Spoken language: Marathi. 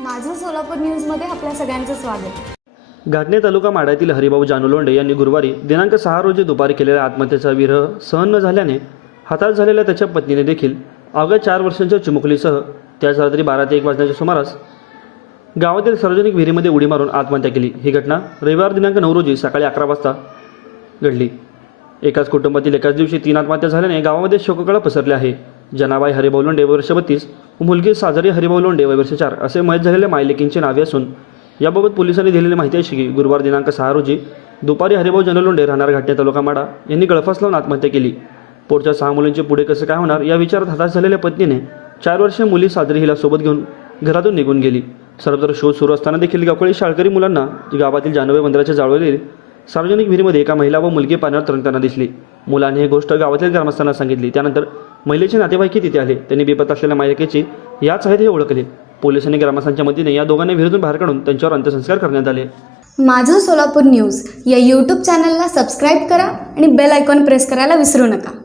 माझं सोलापूर न्यूजमध्ये आपल्या सगळ्यांचं स्वागत. घाटणे तालुका माड्यातील हरिभाऊ जानू लोंढे यांनी गुरुवारी दिनांक सहा रोजी दुपारी केलेल्या आत्महत्येचा विरह सहन न झाल्याने हातात झालेल्या त्याच्या पत्नीने देखील अवघ्या चार वर्षांच्या चिमुकलीसह त्याच रात्री बारा ते एक वाजण्याच्या सुमारास गावातील सार्वजनिक विहिरीमध्ये उडी मारून आत्महत्या केली. ही घटना रविवार दिनांक नऊ रोजी सकाळी अकरा वाजता घडली. एकाच कुटुंबातील एकाच दिवशी तीन आत्महत्या झाल्याने गावामध्ये शोककळा पसरली आहे. जनाबाई हरिभाऊ लोंढे वर्ष बत्तीस. व मुलगी साजरी हरिभाऊ लोंढे वर्ष चार. असे मयत झालेल्या मायलेकींची नावे असून याबाबत पोलिसांनी दिलेली माहिती अशी की गुरुवार दिनांक सहा रोजी दुपारी हरिभाऊ जनलोंडे राहणार घाटणे तालुका माडा यांनी गळफास लावून आत्महत्या केली. पुढच्या सहा मुलींचे पुढे कसं काय होणार या विचारात हताश झालेल्या पत्नीने चार वर्षीय मुली साजरी हिला सोबत घेऊन घरातून निघून गेली. सर्वत्र शोध सुरू असताना देखील गावकळी शाळकरी मुलांना गावातील जानवे बंदराचे जाळवलेली सार्वजनिक विहिरीमध्ये एका महिला व मुलगी पाण्यावर तरंगताना दिसली. मुलाने ही गोष्ट गावातील ग्रामस्थांना सांगितली. त्यानंतर महिलेचे नातेवाईक तिथे आले. त्यांनी बेपत असलेल्या महिलेची याच आहेत हे ओळखले. पोलिसांनी ग्रामस्थांच्या मदतीने या दोघांना विहिरीतून बाहेर काढून त्यांच्यावर अंत्यसंस्कार करण्यात आले. माझं सोलापूर न्यूज या यूट्यूब चॅनलला सबस्क्राईब करा आणि बेल आयकॉन प्रेस करायला विसरू नका.